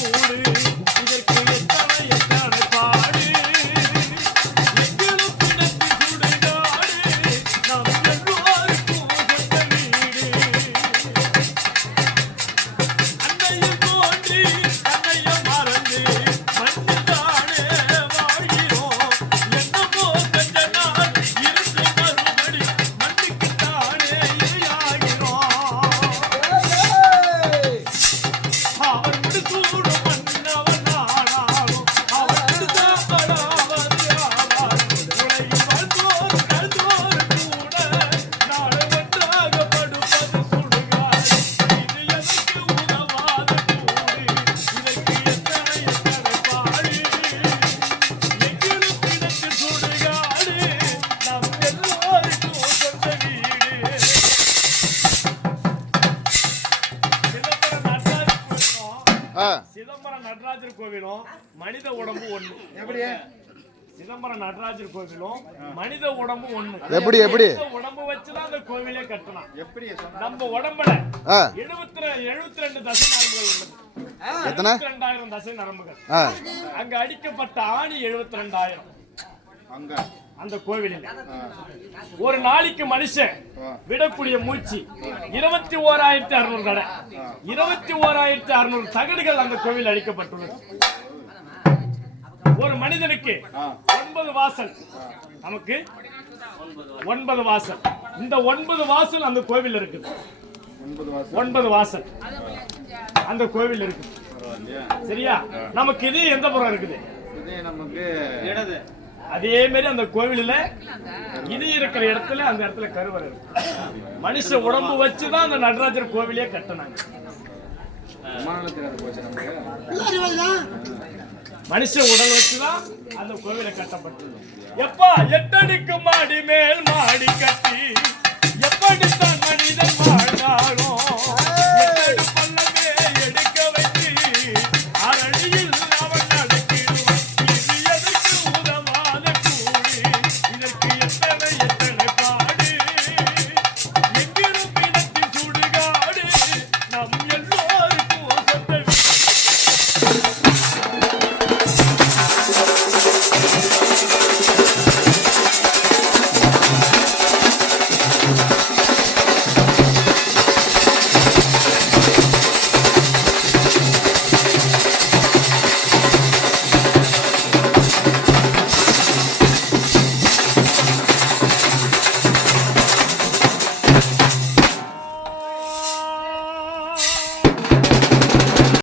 சூடு சிதம்பரம் நடராஜர் கோவிலும் சிதம்பரம் நடராஜர் கோவிலும் மனித உடம்பு ஒண்ணு. எப்படி? சிதம்பரம் நடராஜர் கோவிலும் மனித உடம்பு ஒண்ணு. எப்படி, எப்படி? உடம்பு வச்சுதான் அந்த கோவிலே கட்டலாம் எப்படி சொன்னா? நம்ம உடம்புல எழுபத்தி எழுபத்தி ரெண்டு தசை நரம்புகள் உள்ளது எத்தனை? ரெண்டாயிரம் தசை நரம்புகள். அங்க அடிக்கப்பட்ட ஆணி எழுபத்தி ரெண்டாயிரம் அங்க. அந்த கோவிலில். ஒரு நாளைக்கு மனுஷன் விடக்கூடிய மூச்சு இருபத்தி ஓராயிரத்தி அறுநூறு கடை இருபத்தி ஓராயிரத்தி அறுநூறு தகடுகள் அந்த கோவில் அளிக்கப்பட்டுள்ளது ஒரு மனிதனுக்கு ஒன்பது வாசல். நமக்கு ஒன்பது வாசல். இந்த ஒன்பது வாசல் அந்த கோவில் இருக்குது. ஒன்பது வாசல். அந்த கோவில் இருக்குது. சரியா? நமக்கு இது எந்த புறம் இருக்குது? இதே நமக்கு இடது. அதே மாதிரி அந்த கோவிலில் இது இருக்கிற இடத்துல அந்த இடத்துல கருவறை இருக்கு. மனுஷ உடம்பு வச்சுதான் அந்த நடராஜர் கோவிலே கட்டினாங்க. மனுஷ உடல் வச்சுதான் அந்த கோவிலை கட்டப்பட்டுள்ளது எப்பா எட்டடிக்கு மாடி மேல் மாடி கட்டி